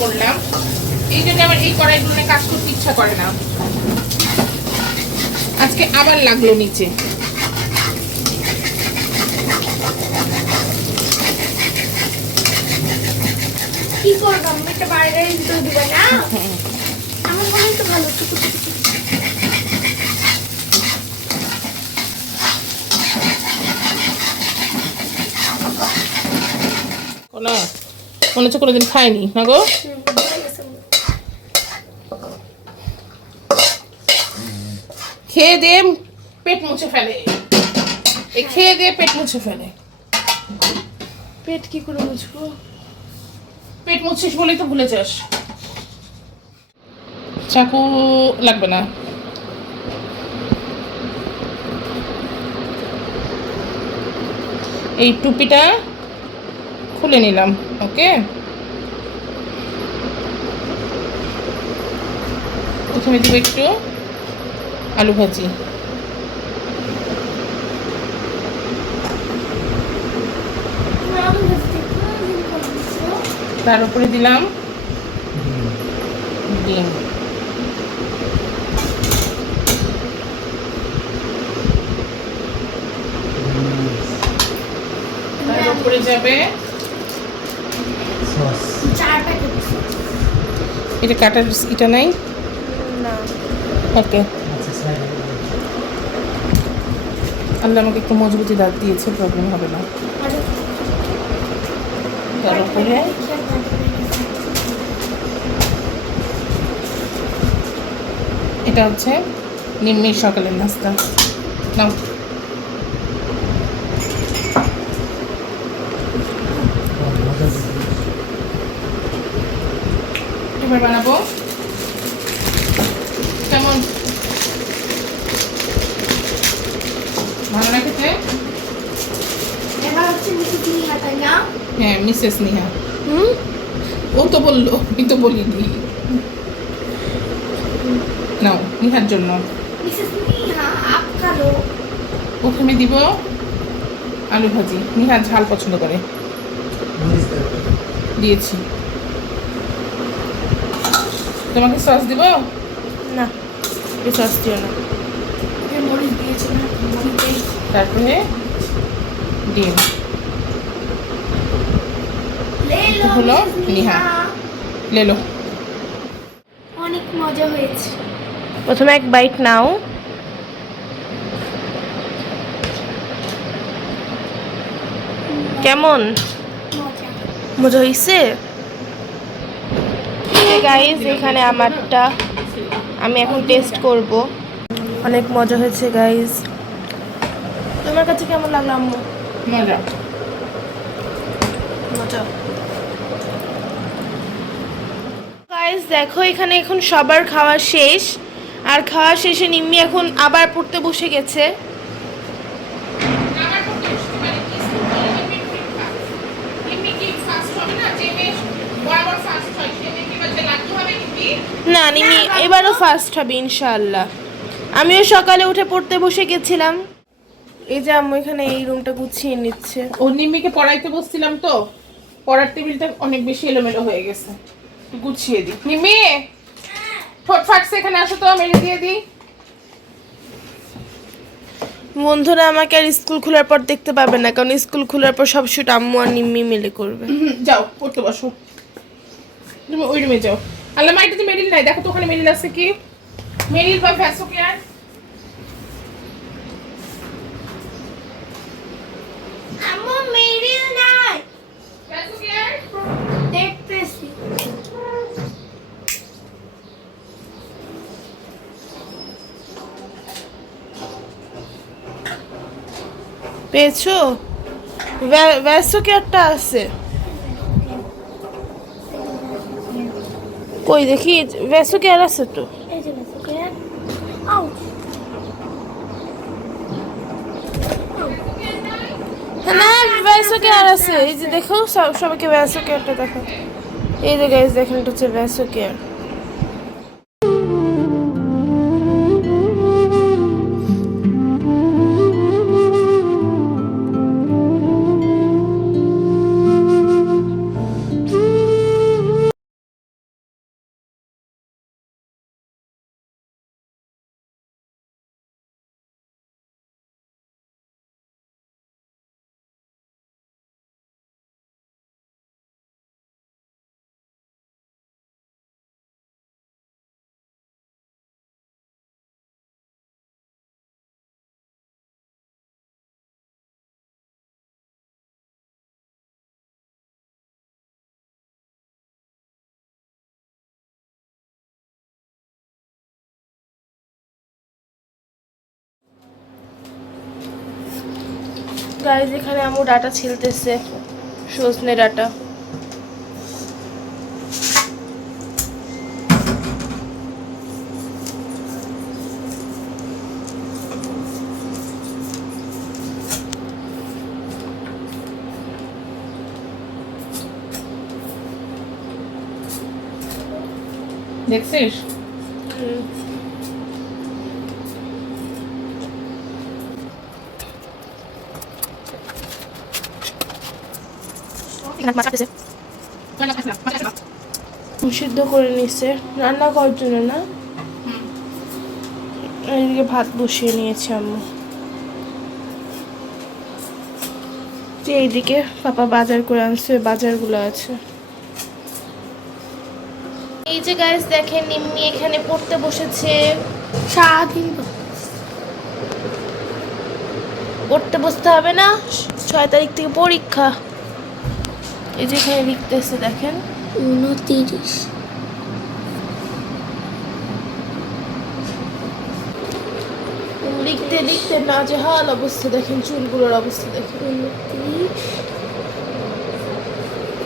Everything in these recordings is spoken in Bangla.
করলাম, এই জন্য আমার এই কড়াইগুলো কাজ করতে ইচ্ছা করে না। আজকে আবার লাগলো নিচে। কি করবো, একটা বার্গারের ভিতরে দিবে না? আমার মনে হয় তো ভালো। না মনে হচ্ছে কোনোদিন খাইনি না গো। খেয়ে দিয়ে পেট মুছে ফেলে, খেয়ে দিয়ে পেট মুছে ফেলে। পেট কি করে মুছবো? পেট মুছিস বলেই তো ভুলে যাস। চাকু লাগবে না। এই টুপিটা খুলে নিলাম। ওকে, প্রথমে দিব একটু আলু ভাজি, তার উপরে দিলাম ডিম, তার উপরে যাবে এটা কাটার এটা নাই না। ওকে, আল্লাহ আমাকে একটু মজবুতি দাঁত দিয়েছে, প্রবলেম হবে না। তার উপরে এটা হচ্ছে নিম্মির সকালের নাস্তা। নাও, এবার বানাবো। কেমন, ভালো না খেতে? হ্যাঁ, মিসেস নিহা। ও তো বললো, আমি তো বলিনি। নাও, নিহার জন্য। ওকে আমি দিব আলু ভাজি। নিহা ঝাল পছন্দ করে, দিয়েছি। তোমাকে সস দিব না, এই সস দিও না। তারপরে ডিম হলো। নিহা লেলো। অনেক মজা হয়েছে। প্রথমে এক বাইট নাও। কেমন মজা হয়েছে? গাইস, এখানে আমারটা আমি এখন টেস্ট করব। অনেক মজা হয়েছে গাইস। তোমার কাছে কেমন লাগলো আম্মু? মজা মজা। গাইস দেখো, এখানে এখন সবার খাওয়া শেষ, আর খাওয়া শেষে নিম্মি এখন আবার পড়তে বসে গেছে। না, নিম্মি এবারও ফার্স্ট হবে ইনশাআল্লাহ। আমিও সকালে উঠে পড়তে বসে গেছিলাম। এই যে আম্মু এখানে এই রুমটা গুছিয়ে নিচ্ছে। ও নিম্মিকে পড়াইতে বসছিলাম তো, পড়ার টেবিলটা অনেক বেশি এলোমেলো হয়ে গেছে, গুছিয়ে দিই। নিম্মি ঠোঁট ফাটছে, এখানে আসো তো, মেরে দিয়ে দিই। বন্ধুরা আমাকে আর স্কুল খোলার পর দেখতে পাবে না, কারণ স্কুল খোলার পর সব শুট আম্মু আর নিম্মি মিলে করবে। যাও পড়তে বসো, তুমি ওই রুমে যাও। আল্লাহ মাইটাতে মেরিল নাই, দেখো তো ওখানে মেরিল আছে কি? মেরিল বা ভ্যাসোকেয়ার? আম্মু মেরিল নাই, ভ্যাসোকেয়ার দেখতেছি। পেয়েছো? ভ্যাসোকেয়ারটা আছে কই দেখি? ভ্যাসোকেয়ার আছে তো। এই যে ভ্যাসোকেয়ার। আউ, না ভ্যাসোকেয়ার আছে। এই যে দেখো, সবাইকে ভ্যাসোকেয়ারটা দেখো। এই যে গাইস দেখেন, এটা হচ্ছে ভ্যাসোকেয়ার। গাইজ এখানে আম্মু ডাটা ছিলতেছে, সজনে ডাটা। দেখছিস? সিদ্ধ করে নিচ্ছে রান্না করার জন্য না। এইদিকে ভাত বসিয়ে নিয়েছে আম্মু। এইদিকে পাপা বাজার করে আনছে, বাজারগুলো আছে। এই যে গাইস দেখেন নিম্মি এখানে পড়তে বসেছে। সারাদিন পড়তে বসতে হবে না, 6 তারিখ থেকে পরীক্ষা। এই যে এখানে লিখতেছে দেখেন 29। লিখতে লিখতে নাজেহাল অবস্থা, দেখেন চুলগুলোর অবস্থা দেখেন। 29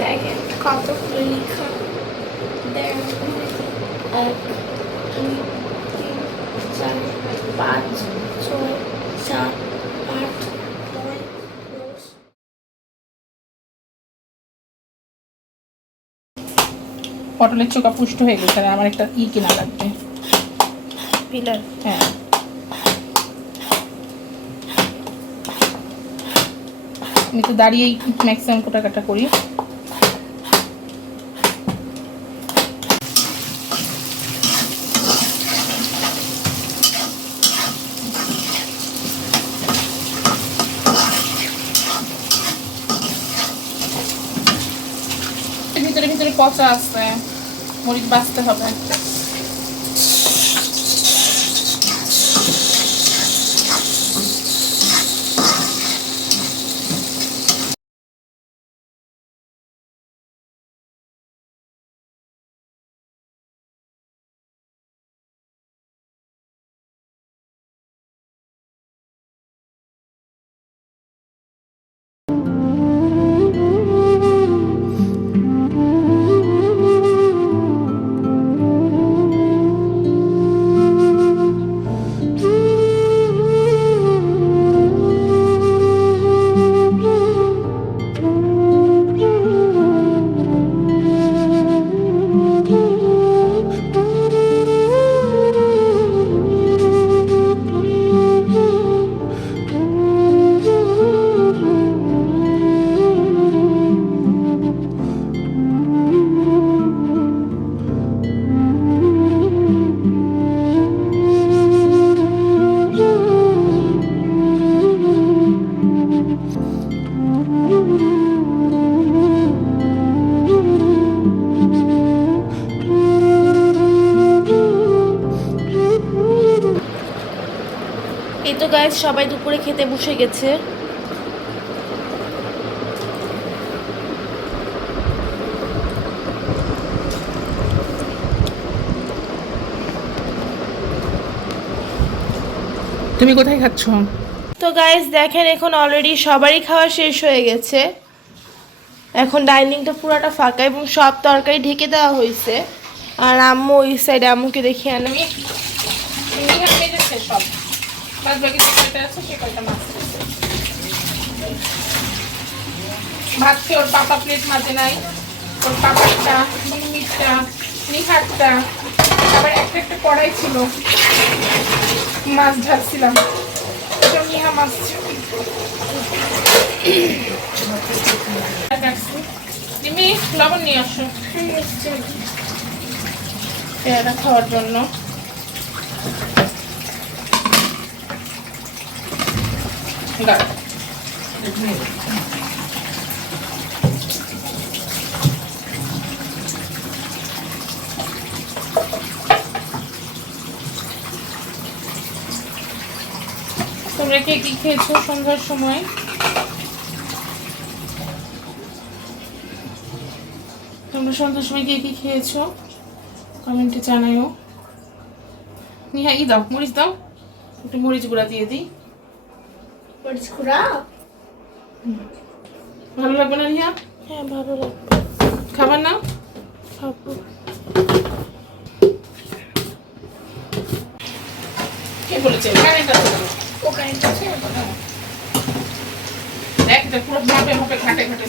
দেখেন কতগুলো লেখা। 1 2 3 4 5 6 7 8 9 10। পটলের চোখা পুষ্ট হয়ে গেছে, আর আমার একটা কিনা লাগবে, পিলার। হ্যাঁ আমি তো দাঁড়িয়েই ম্যাক্সিমাম কাটা করি। ভিতরে ভিতরে পচা আছে, মরিচ বাছতে হবে। এই তো গাইস সবাই দুপুরে খেতে বসে গেছে। তুমি কোথায় খাচ্ছ? তো গাইস দেখেন এখন অলরেডি সবারই খাওয়া শেষ হয়ে গেছে। এখন ডাইনিংটা পুরাটা ফাঁকা এবং সব তরকারি ঢেকে দেওয়া হয়েছে। আর আম্মু ওই সাইডে, আম্মুকে দেখে আনি। সব বাদ বাকি যে কয়টা আছে সে কয়টা মাছ ভাত খেয়ে ওর পাপা প্লেট মাঝে নাই, ওর পাপারটা, মিটটা, নিহারটা, আবার একটা একটা কড়াই ছিল, মাছ ঢালছিলাম, ওটা নিহা মাছ ছিল। তুমি লবণ নিয়ে আসো পেয়ারা খাওয়ার জন্য। তোমরা কে কি খেয়েছো সন্ধ্যার সময়? তোমরা সন্ধ্যার সময় কে কি খেয়েছো কমেন্টে জানাইও। নিহা ই দাও, মরিচ দাও, একটু মরিচ গুঁড়া দিয়ে দিই। মরিচ গুঁড়া ভালো লাগবে না রিয়া? হ্যাঁ ভালো লাগবে। খাবার না? খাবো। কে বলেছে কারেন্ট আছে? ও কারেন্ট আছে? দেখ এটা পুরো মাপে মাপে ঘাটে ঘাটে